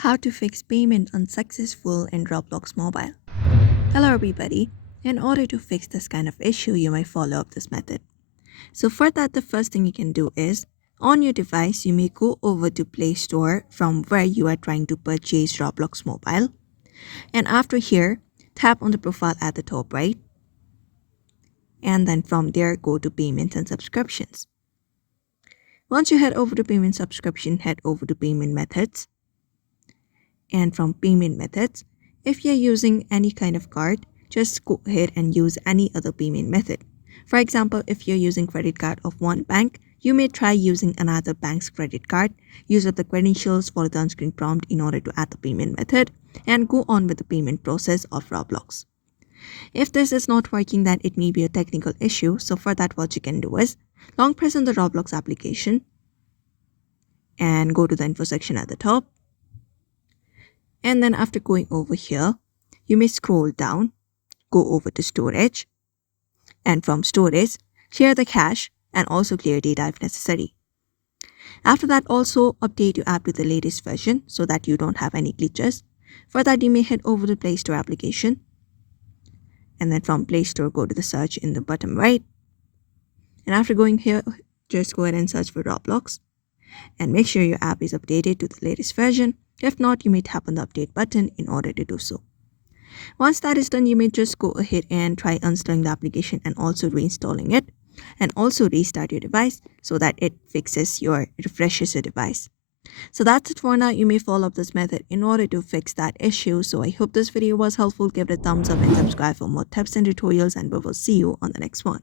How to fix payment unsuccessful in Roblox mobile. Hello everybody. In order to fix this kind of issue, you may follow up this method. So for that, the first thing you can do is, on your device, you may go over to Play Store from where you are trying to purchase Roblox mobile. And after here, tap on the profile at the top right. And then from there, go to Payments and Subscriptions. Once you head over to Payment Subscription, head over to Payment Methods. And from payment methods, if you're using any kind of card, just go ahead and use any other payment method. For example, if you're using credit card of one bank, you may try using another bank's credit card. Use up the credentials, follow the on-screen prompt in order to add the payment method, and go on with the payment process of Roblox. If this is not working, then it may be a technical issue. So for that, what you can do is long press on the Roblox application and go to the info section at the top. And then after going over here, you may scroll down, go over to storage, and from storage, clear the cache and also clear data if necessary. After that, also update your app to the latest version so that you don't have any glitches. For that, you may head over to Play Store application. And then from Play Store, go to the search in the bottom right. And after going here, just go ahead and search for Roblox. And make sure your app is updated to the latest version. If not, you may tap on the update button in order to do so. Once that is done, you may just go ahead and try uninstalling the application and also reinstalling it, and also restart your device so that it refreshes your device. So that's it for now. You may follow up this method in order to fix that issue. So I hope this video was helpful. Give it a thumbs up and subscribe for more tips and tutorials, and we will see you on the next one.